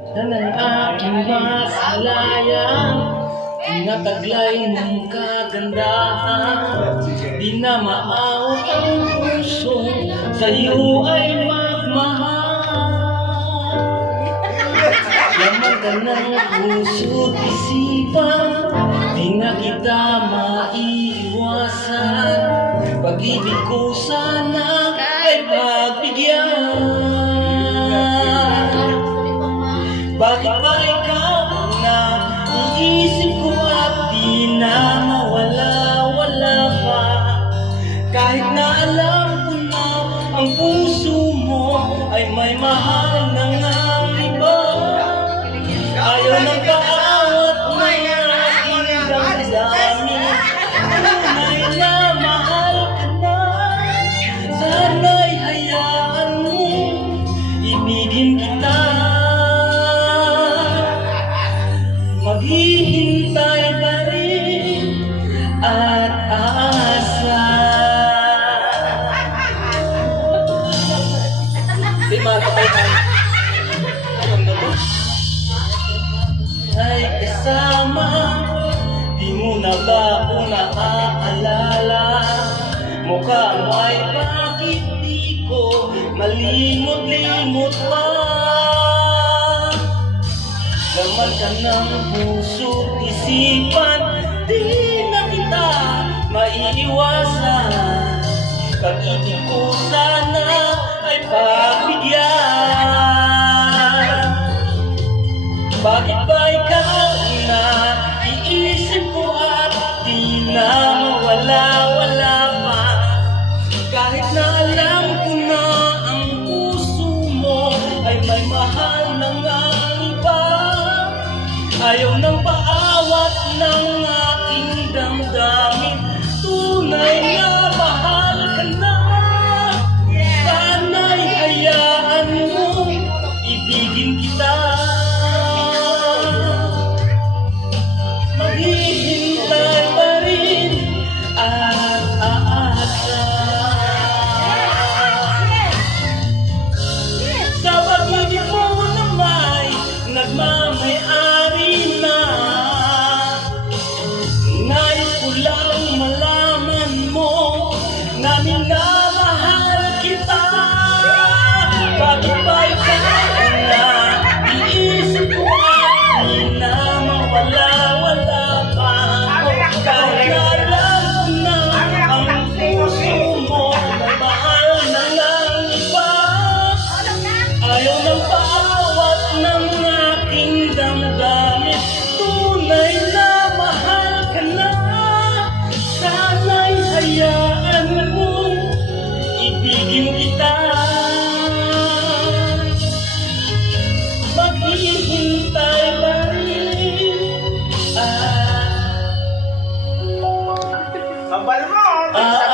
na ng aking masalayan, tinataglay mong kagandahan. Di na maawat ang puso, sa'yo ay magmahal. Laman ka ng puso't isipan, di na kita maiiwasan. Pag-ibig ko sana ay pagbigyan. Bakit ba ikaw na iisip ko at di na mawala-wala pa? Kahit na alam ko na ang puso mo ay may mahal na ngang iba. Ayaw ng kaawat na aking damdamin, tunay na mahal ka na. Sana'y hayaan mo, ibigin kita. Maghihintay pa rin at aasa. Di makapaypan ay kasama. Di mo na ba ako naaalala? Mukha mo ay bakit di ko malimot-limot pa? Laman ka ng puso't isipan, di na kita maiiwasan. Pag-ibig ko sana ay pagbigyan. Bakit ba ikaw na iisip ko at di na mawala-wala pa? Kahit na alam ko na ang puso mo ay may mahal na ngang iba. Ayaw ng paawat ng aking damdamin, tunay na mahal ka na. Sana'y hayaan mo, ibigin kita. Maghihintay pa rin at aasa. Sa pag-ibig mo na may nagmamayari na, nais ko lang malaman mo na minamahal kita. Bakit ba ikaw na iisip ko at di na mawala-wala pa? Kahit na alam ko na ang puso mo na mahal na lang iba. Ayaw ng paawat ng aking damdamin, tunay na mahal ka na. Sana'y hayaan mo, ibigin kita. Maghihintay pa rin Abal mo!